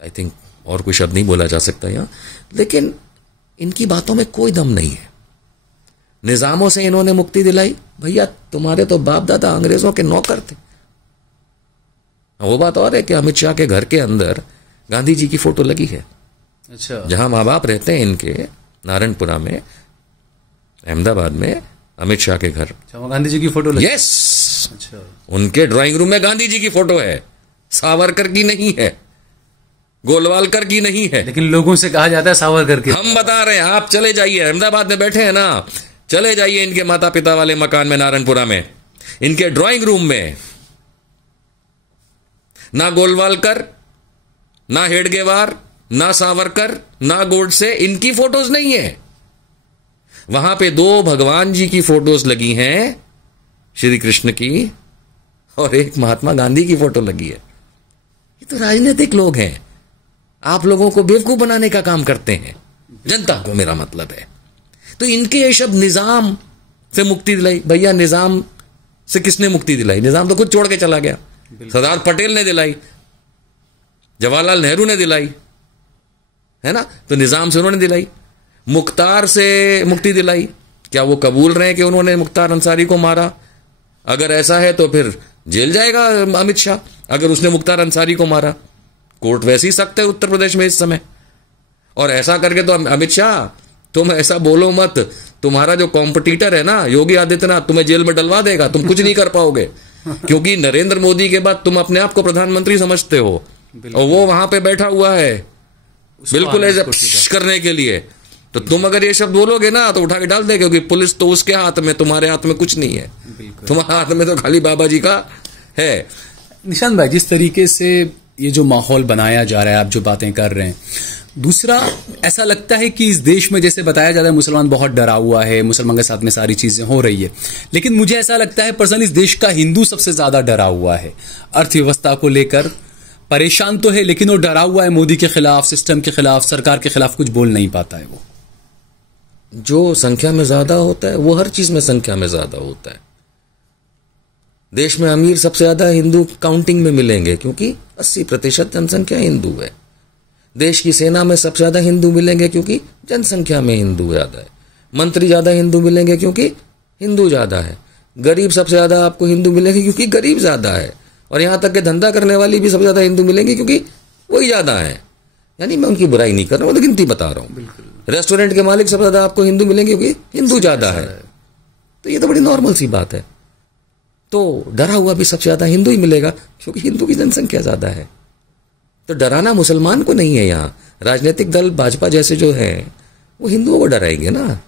आई थिंक और कोई शब्द नहीं बोला जा सकता यहां, लेकिन इनकी बातों में कोई दम नहीं है। निजामों से इन्होंने मुक्ति दिलाई, भैया तुम्हारे तो बाप दादा अंग्रेजों के नौकर थे। वो बात और है कि अमित शाह के घर के अंदर गांधी जी की फोटो लगी है। अच्छा, जहां मां बाप रहते हैं इनके, नारायणपुरा में, अहमदाबाद में, अमित शाह के घर, गांधी जी की फोटो लगी। यस, अच्छा, उनके ड्राइंग रूम में गांधी जी की फोटो है, सावरकर की नहीं है, गोलवालकर की नहीं है। लेकिन लोगों से कहा जाता है सावरकर की। हम बता रहे हैं, आप चले जाइए, अहमदाबाद में बैठे हैं ना, चले जाइए इनके माता पिता वाले मकान में नारायणपुरा में, इनके ड्राइंग रूम में ना गोलवालकर, ना हेडगेवार, ना सावरकर, ना गोडसे, इनकी फोटोज नहीं है। वहां पे दो भगवान जी की फोटोज लगी हैं, श्री कृष्ण की, और एक महात्मा गांधी की फोटो लगी है। ये तो राजनीतिक लोग हैं, आप लोगों को बेवकूफ बनाने का काम करते हैं, जनता को मेरा मतलब है। तो इनके ये शब्द निजाम से मुक्ति दिलाई, भैया निजाम से किसने मुक्ति दिलाई? निजाम तो खुद छोड़ के चला गया, सरदार पटेल ने दिलाई, जवाहरलाल नेहरू ने दिलाई, है ना। तो निजाम से उन्होंने दिलाई, मुख्तार से मुक्ति दिलाई। क्या वो कबूल रहे हैं कि उन्होंने मुख्तार अंसारी को मारा? अगर ऐसा है तो फिर जेल जाएगा अमित शाह, अगर उसने मुख्तार अंसारी को मारा। कोर्ट वैसे ही सख्त है उत्तर प्रदेश में इस समय, और ऐसा करके तो अमित शाह तुम ऐसा बोलो मत, तुम्हारा जो कॉम्पिटिटर है ना योगी आदित्यनाथ, तुम्हें जेल में डलवा देगा, तुम कुछ नहीं कर पाओगे, क्योंकि नरेंद्र मोदी के बाद तुम अपने आप को प्रधानमंत्री समझते हो, और वो वहां पे बैठा हुआ है बिल्कुल ऐसा करने के लिए। तो तुम अगर ये शब्द बोलोगे ना तो उठा के डाल दे, क्योंकि पुलिस तो उसके हाथ में, तुम्हारे हाथ में कुछ नहीं है, तुम्हारे हाथ में तो खाली बाबा जी का है। निशांत भाई, जिस तरीके से ये जो माहौल बनाया जा रहा है, आप जो बातें कर रहे हैं, दूसरा ऐसा लगता है कि इस देश में जैसे बताया जाता है मुसलमान बहुत डरा हुआ है, मुसलमान के साथ में सारी चीजें हो रही है, लेकिन मुझे ऐसा लगता है पर्सनली इस देश का हिंदू सबसे ज्यादा डरा हुआ है। अर्थव्यवस्था को लेकर परेशान तो है, लेकिन वो डरा हुआ है मोदी के खिलाफ, सिस्टम के खिलाफ, सरकार के खिलाफ कुछ बोल नहीं पाता है। वो जो संख्या में ज्यादा होता है वो हर चीज में संख्या में ज्यादा होता है। देश में अमीर सबसे ज्यादा हिंदू काउंटिंग में मिलेंगे, क्योंकि 80% जनसंख्या हिंदू है। देश की सेना में सबसे ज्यादा हिंदू मिलेंगे, क्योंकि जनसंख्या में हिंदू ज्यादा है। मंत्री ज्यादा हिंदू मिलेंगे, क्योंकि हिंदू ज्यादा है। गरीब सबसे ज्यादा आपको हिंदू मिलेंगे, क्योंकि गरीब ज्यादा है। और यहां तक कि धंधा करने वाली भी सबसे ज्यादा हिंदू मिलेंगे, क्योंकि वही ज्यादा है। यानी मैं उनकी बुराई नहीं कर रहा हूं, तो गिनती बता रहा हूं। रेस्टोरेंट के मालिक सबसे ज्यादा आपको हिंदू मिलेंगे, क्योंकि हिंदू ज्यादा है। तो ये तो बड़ी नॉर्मल सी बात है। तो डरा हुआ भी सबसे ज्यादा हिंदू ही मिलेगा, क्योंकि हिंदू की जनसंख्या ज्यादा है। तो डराना मुसलमान को नहीं है। यहां राजनीतिक दल भाजपा जैसे जो है वो हिंदुओं को डराएंगे ना,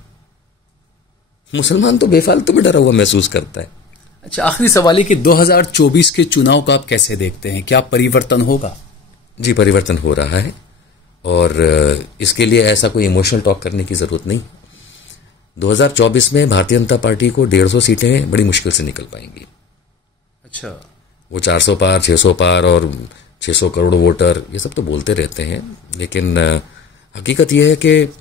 मुसलमान तो बेफालतू में डरा हुआ महसूस करता है। अच्छा, आखिरी सवाल है कि 2024 के चुनाव का आप कैसे देखते हैं? क्या परिवर्तन होगा? जी, परिवर्तन हो रहा है, और इसके लिए ऐसा कोई इमोशनल टॉक करने की जरूरत नहीं। 2024 में भारतीय जनता पार्टी को 150 सीटें बड़ी मुश्किल से निकल पाएंगी। अच्छा, वो 400 पार, 600 पार और 600 करोड़ वोटर, ये सब तो बोलते रहते हैं, लेकिन हकीकत यह है कि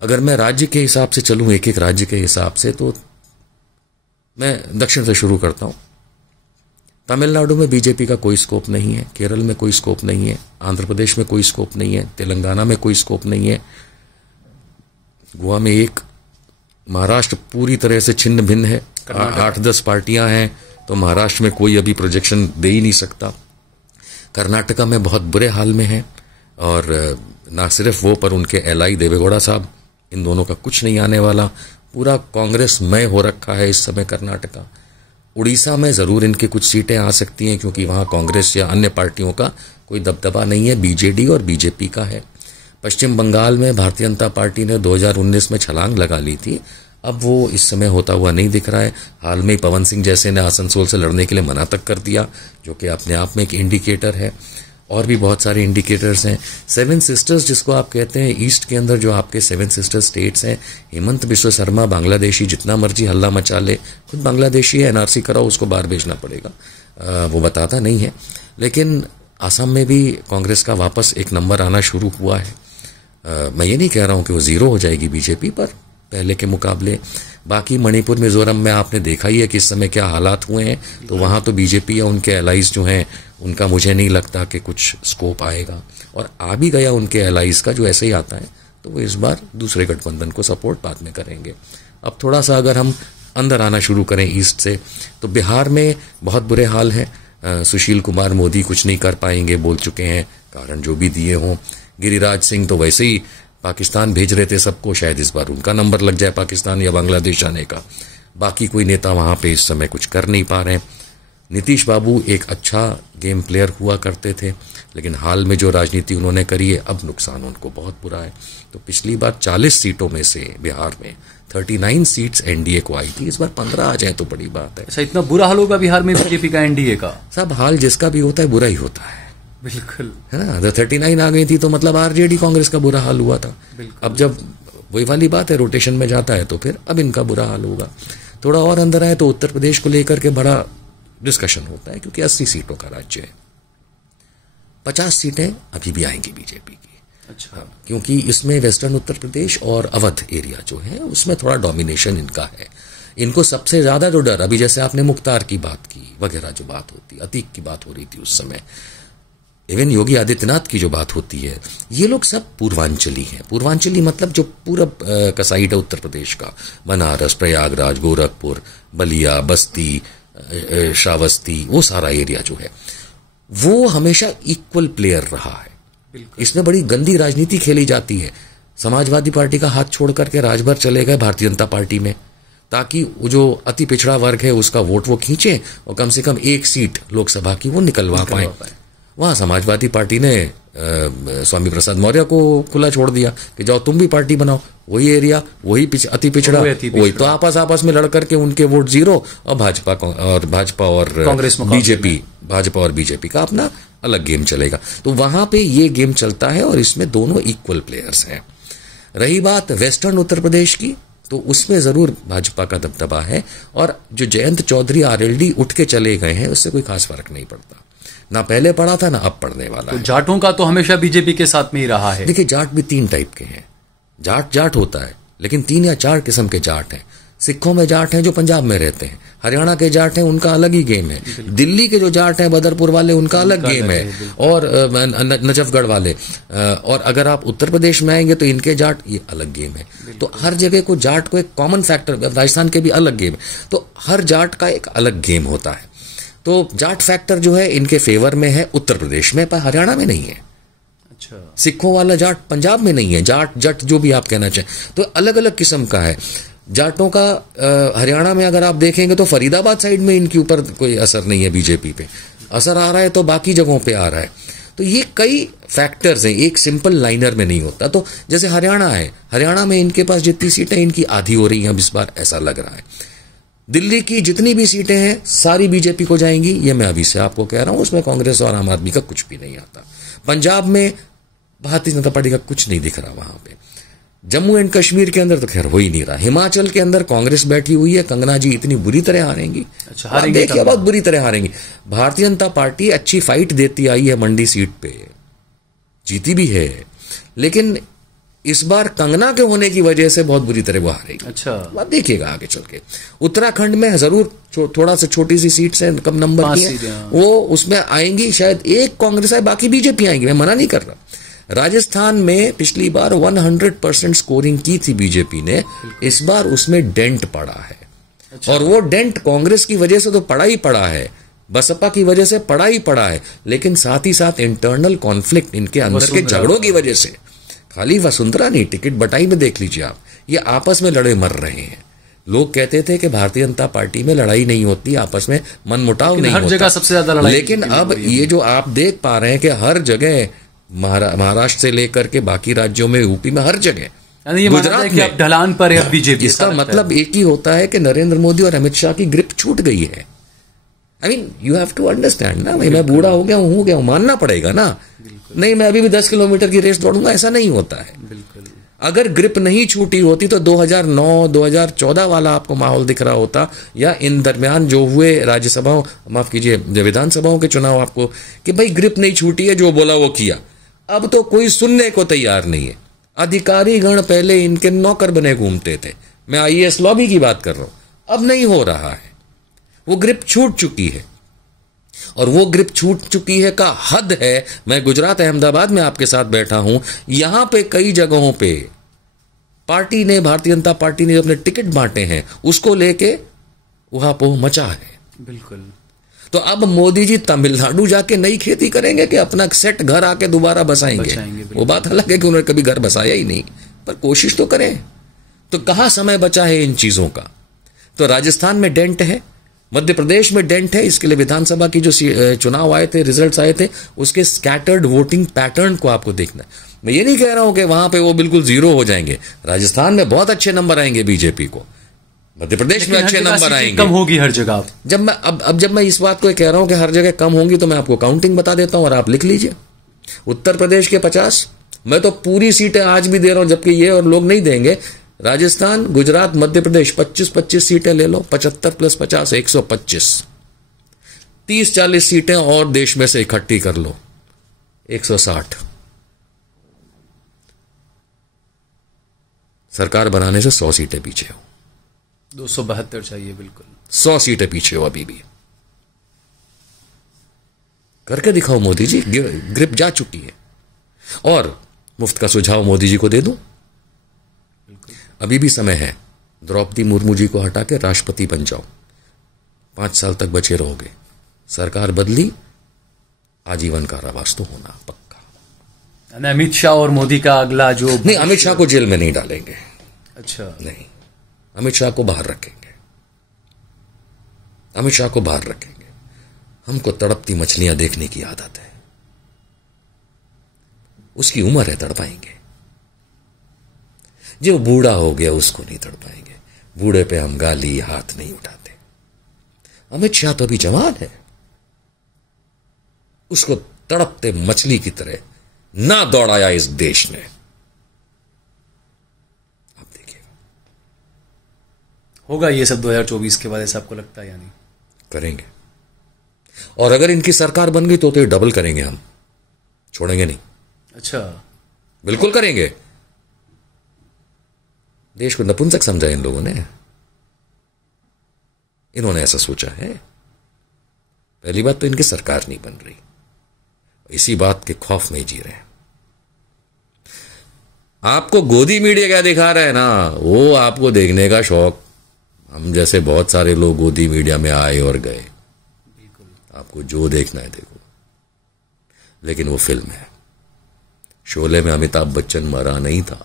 अगर मैं राज्य के हिसाब से चलूं, एक एक राज्य के हिसाब से, तो मैं दक्षिण से शुरू करता हूं। तमिलनाडु में बीजेपी का कोई स्कोप नहीं है, केरल में कोई स्कोप नहीं है, आंध्र प्रदेश में कोई स्कोप नहीं है, तेलंगाना में कोई स्कोप नहीं है, गोवा में एक, महाराष्ट्र पूरी तरह से छिन्न भिन्न है, 8-10 पार्टियां हैं, तो महाराष्ट्र में कोई अभी प्रोजेक्शन दे ही नहीं सकता। कर्नाटका में बहुत बुरे हाल में है, और ना सिर्फ वो पर उनके एलआई देवेगौड़ा साहब, इन दोनों का कुछ नहीं आने वाला, पूरा कांग्रेसमय हो रखा है इस समय कर्नाटका। उड़ीसा में जरूर इनकी कुछ सीटें आ सकती हैं, क्योंकि वहां कांग्रेस या अन्य पार्टियों का कोई दबदबा नहीं है, बीजेडी और बीजेपी का है। पश्चिम बंगाल में भारतीय जनता पार्टी ने 2019 में छलांग लगा ली थी, अब वो इस समय होता हुआ नहीं दिख रहा है। हाल में पवन सिंह जैसे ने आसनसोल से लड़ने के लिए मना तक कर दिया, जो कि अपने आप में एक इंडिकेटर है। और भी बहुत सारे इंडिकेटर्स हैं। 7 सिस्टर्स जिसको आप कहते हैं, ईस्ट के अंदर जो आपके 7 सिस्टर स्टेट्स हैं, हेमंत बिस्वा शर्मा बांग्लादेशी जितना मर्जी हल्ला मचा ले, खुद बांग्लादेशी है, एनआरसी कराओ, उसको बाहर भेजना पड़ेगा, वो बताता नहीं है। लेकिन आसाम में भी कांग्रेस का वापस एक नंबर आना शुरू हुआ है। मैं ये नहीं कह रहा हूं कि वो जीरो हो जाएगी बीजेपी, पर पहले के मुकाबले। बाकी मणिपुर मिजोरम में आपने देखा ही है कि इस समय क्या हालात हुए हैं, तो वहां तो बीजेपी या उनके एलाइज जो हैं उनका मुझे नहीं लगता कि कुछ स्कोप आएगा, और आ भी गया उनके एलाइज का जो ऐसे ही आता है, तो वो इस बार दूसरे गठबंधन को सपोर्ट बाद में करेंगे। अब थोड़ा सा अगर हम अंदर आना शुरू करें ईस्ट से, तो बिहार में बहुत बुरे हाल हैं। सुशील कुमार मोदी कुछ नहीं कर पाएंगे, बोल चुके हैं, कारण जो भी दिए हों। गिरिराज सिंह तो वैसे ही पाकिस्तान भेज रहे थे सबको, शायद इस बार उनका नंबर लग जाए पाकिस्तान या बांग्लादेश आने का। बाकी कोई नेता वहां पे इस समय कुछ कर नहीं पा रहे हैं। नीतीश बाबू एक अच्छा गेम प्लेयर हुआ करते थे, लेकिन हाल में जो राजनीति उन्होंने करी है, अब नुकसान उनको बहुत बुरा है। तो पिछली बार 40 सीटों में से बिहार में 39 सीट्स एनडीए को आई थी, इस बार 15 आ जाए तो बड़ी बात है। अच्छा, इतना बुरा हाल होगा बिहार में बीजेपी का, एनडीए का? सब हाल जिसका भी होता है बुरा ही होता है, बिल्कुल, है ना। तो 39 आ गई थी तो मतलब आरजेडी कांग्रेस का बुरा हाल हुआ था। अब जब वही वाली बात है, रोटेशन में जाता है, तो फिर अब इनका बुरा हाल होगा। थोड़ा और अंदर आए तो उत्तर प्रदेश को लेकर के बड़ा डिस्कशन होता है, क्योंकि 80 सीटों का राज्य है, 50 सीटें अभी भी आएंगी बीजेपी की। अच्छा, क्योंकि इसमें वेस्टर्न उत्तर प्रदेश और अवध एरिया जो है उसमें थोड़ा डोमिनेशन इनका है। इनको सबसे ज्यादा जो डर, अभी जैसे आपने मुख्तार की बात की वगैरह जो बात होती, अतीक की बात हो रही थी उस समय, इवन योगी आदित्यनाथ की जो बात होती है, ये लोग सब पूर्वांचली हैं। पूर्वांचली मतलब जो पूरब का साइड है उत्तर प्रदेश का, बनारस, प्रयागराज, गोरखपुर, बलिया, बस्ती, श्रावस्ती, वो सारा एरिया जो है वो हमेशा इक्वल प्लेयर रहा है। इसमें बड़ी गंदी राजनीति खेली जाती है। समाजवादी पार्टी का हाथ छोड़ करके राजभर चले गए भारतीय जनता पार्टी में, ताकि वो जो अति पिछड़ा वर्ग है उसका वोट वो खींचे और कम से कम एक सीट लोकसभा की वो निकलवा पाए। वहां समाजवादी पार्टी ने स्वामी प्रसाद मौर्य को खुला छोड़ दिया कि जाओ तुम भी पार्टी बनाओ, वही एरिया, वही अति पिछड़ा, वही तो आपस में लड़ करके उनके वोट जीरो, और भाजपा और कांग्रेस बीजेपी, भाजपा और बीजेपी का अपना अलग गेम चलेगा। तो वहां पे ये गेम चलता है और इसमें दोनों इक्वल प्लेयर्स हैं। रही बात वेस्टर्न उत्तर प्रदेश की, तो उसमें जरूर भाजपा का दबदबा है, और जो जयंत चौधरी आरएलडी उठ के चले गए हैं उससे कोई खास फर्क नहीं पड़ता, ना पहले पड़ा था ना अब पड़ने वाला है। जाटों का तो हमेशा बीजेपी के साथ में ही रहा है। देखिए, जाट भी 3 टाइप के हैं। जाट होता है, लेकिन 3 या 4 किस्म के जाट हैं। सिखों में जाट हैं जो पंजाब में रहते हैं, हरियाणा के जाट हैं उनका अलग ही गेम है, दिल्ली के जो जाट हैं बदरपुर वाले उनका अलग गेम है, और नजफगढ़ वाले, और अगर आप उत्तर प्रदेश में आएंगे तो इनके जाट, ये अलग गेम है। तो हर जगह को जाट को एक कॉमन फैक्टर, राजस्थान के भी अलग गेम है, तो हर जाट का एक अलग गेम होता है। तो जाट फैक्टर जो है इनके फेवर में है उत्तर प्रदेश में, पर हरियाणा में नहीं है। अच्छा, सिखों वाला जाट पंजाब में नहीं है, जाट जट जो भी आप कहना चाहें, तो अलग अलग किस्म का है। जाटों का हरियाणा में अगर आप देखेंगे तो फरीदाबाद साइड में इनके ऊपर कोई असर नहीं है, बीजेपी पे असर आ रहा है तो बाकी जगहों पे आ रहा है। तो ये कई फैक्टर्स हैं, एक सिंपल लाइनर में नहीं होता। तो जैसे हरियाणा है, हरियाणा में इनके पास जितनी सीटें इनकी आधी हो रही हैं अब इस बार, ऐसा लग रहा है। दिल्ली की जितनी भी सीटें हैं सारी बीजेपी को जाएंगी, ये मैं अभी से आपको कह रहा हूं, उसमें कांग्रेस और आम आदमी का कुछ भी नहीं आता। पंजाब में भारतीय जनता पार्टी का कुछ नहीं दिख रहा वहां पे। जम्मू एंड कश्मीर के अंदर तो खैर हो ही नहीं रहा। हिमाचल के अंदर कांग्रेस बैठी हुई है, कंगना जी इतनी बुरी तरह हारेंगी। अच्छा, हारेंगी, देखिए बहुत बुरी तरह हारेंगी। भारतीय जनता पार्टी अच्छी फाइट देती आई है, मंडी सीट पे जीती भी है, लेकिन इस बार कंगना के होने की वजह से बहुत बुरी तरह वो हारेगी। अच्छा, बात देखिएगा आगे चल के। उत्तराखंड में जरूर थोड़ा सा छोटी सी सीट से कम नंबर की है, वो उसमें आएंगी, शायद एक कांग्रेस आए, बाकी बीजेपी आएंगी, मैं मना नहीं कर रहा। राजस्थान में पिछली बार 100% स्कोरिंग की थी बीजेपी ने, इस बार उसमें डेंट पड़ा है। अच्छा। और वो डेंट कांग्रेस की वजह से तो पड़ा ही पड़ा है, बसपा की वजह से पड़ा ही पड़ा है, लेकिन साथ ही साथ इंटरनल कॉन्फ्लिक्ट इनके अंदर के झगड़ों की वजह से। खाली वसुंधरा नहीं, टिकट बटाई में देख लीजिए आप, ये आपस में लड़े मर रहे हैं। लोग कहते थे कि भारतीय जनता पार्टी में लड़ाई नहीं होती, आपस में मनमुटाव नहीं होता, हर जगह सबसे ज्यादा लड़ाई। लेकिन अब ये जो आप देख पा रहे हैं कि हर जगह महाराष्ट्र से लेकर के बाकी राज्यों में, यूपी में, हर जगह, गुजरात में ढलान पर है बीजेपी। इसका मतलब एक ही होता है कि नरेंद्र मोदी और अमित शाह की ग्रिप छूट गई है। I mean you have to understand ना, भाई मैं बूढ़ा हो गया, मानना पड़ेगा ना। नहीं मैं अभी भी 10 किलोमीटर की रेस दौड़ूंगा, ऐसा नहीं होता है। अगर ग्रिप नहीं छूटी होती तो 2009-2014 वाला आपको माहौल दिख रहा होता, या इन दरमियान जो हुए राज्यसभाओं, माफ कीजिए विधानसभाओं के चुनाव आपको, कि भाई ग्रिप नहीं छूटी है, जो बोला वो किया। अब तो कोई सुनने को तैयार नहीं है। अधिकारी गण पहले इनके नौकर बने घूमते थे, मैं IAS लॉबी की बात कर रहा हूं, अब नहीं हो रहा है। वो ग्रिप छूट चुकी है, और वो ग्रिप छूट चुकी है का हद है। मैं गुजरात अहमदाबाद में आपके साथ बैठा हूं, यहां पे कई जगहों पे पार्टी ने, भारतीय जनता पार्टी ने जो अपने टिकट बांटे हैं उसको लेके उहापोह मचा है। बिल्कुल। तो अब मोदी जी तमिलनाडु जाके नई खेती करेंगे कि अपना सेट घर आके दोबारा बसाएंगे? वो बात अलग है कि उन्होंने कभी घर बसाया ही नहीं, पर कोशिश तो करें। तो कहां समय बचा है इन चीजों का? तो राजस्थान में डेंट है, मध्य प्रदेश में डेंट है। इसके लिए विधानसभा की जो चुनाव आए थे, रिजल्ट्स आए थे, उसके स्कैटर्ड वोटिंग पैटर्न को आपको देखना है। मैं ये नहीं कह रहा हूं कि वहां पे वो बिल्कुल जीरो हो जाएंगे। राजस्थान में बहुत अच्छे नंबर आएंगे बीजेपी को, मध्य प्रदेश में अच्छे नंबर आएंगे, कम होगी हर जगह। जब मैं इस बात को कह रहा हूं कि हर जगह कम होंगी, तो मैं आपको काउंटिंग बता देता हूं और आप लिख लीजिए। उत्तर प्रदेश के 50, मैं तो पूरी सीटें आज भी दे रहा हूं, जबकि ये और लोग नहीं देंगे। राजस्थान, गुजरात, मध्य प्रदेश 25-25 सीटें ले लो, 75 + 50 125, 30-40 सीटें और देश में से इकट्ठी कर लो, 160। सरकार बनाने से 100 सीटें पीछे हो, 272 चाहिए। बिल्कुल 100 सीटें पीछे हो अभी भी। करके दिखाओ मोदी जी, ग्रिप जा चुकी है। और मुफ्त का सुझाव मोदी जी को दे दूं, अभी भी समय है। द्रौपदी मुर्मू जी को हटा के राष्ट्रपति बन जाओ, 5 साल तक बचे रहोगे। सरकार बदली, आजीवन कारावास तो होना पक्का। अमित शाह और मोदी का अगला जो, नहीं, अमित शाह को जेल में नहीं डालेंगे। अच्छा, नहीं, अमित शाह को बाहर रखेंगे, अमित शाह को बाहर रखेंगे। हमको तड़पती मछलियां देखने की आदत है, उसकी उम्र है, तड़पाएंगे। जो बूढ़ा हो गया उसको नहीं तड़पाएंगे, बूढ़े पे हम गाली हाथ नहीं उठाते। अमित शाह तो अभी जवान है, उसको तड़पते मछली की तरह ना दौड़ाया इस देश ने। आप देखिएगा होगा ये सब 2024 के बाद, ऐसा आपको लगता है? या नहीं करेंगे, और अगर इनकी सरकार बन गई तो ये डबल करेंगे, हम छोड़ेंगे नहीं। अच्छा, बिल्कुल करेंगे। देश को नपुंसक समझा इन लोगों ने, इन्होंने ऐसा सोचा है। पहली बात तो इनकी सरकार नहीं बन रही, इसी बात के खौफ में जी रहे हैं। आपको गोदी मीडिया क्या दिखा रहा है ना, वो आपको देखने का शौक। हम जैसे बहुत सारे लोग गोदी मीडिया में आए और गए, आपको जो देखना है देखो, लेकिन वो फिल्म है। शोले में अमिताभ बच्चन मरा नहीं था,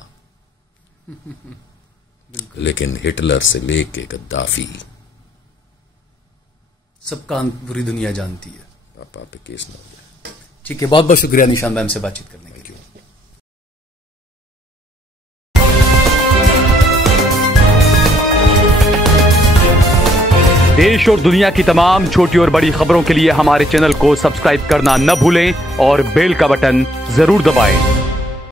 लेकिन हिटलर से लेके गद्दाफी सबका अंत पूरी दुनिया जानती है। पापा पे केस ना हो जाए। ठीक है, बहुत बहुत शुक्रिया निशान भाई हमसे बातचीत करने के लिए। देश और दुनिया की तमाम छोटी और बड़ी खबरों के लिए हमारे चैनल को सब्सक्राइब करना न भूलें और बेल का बटन जरूर दबाएं।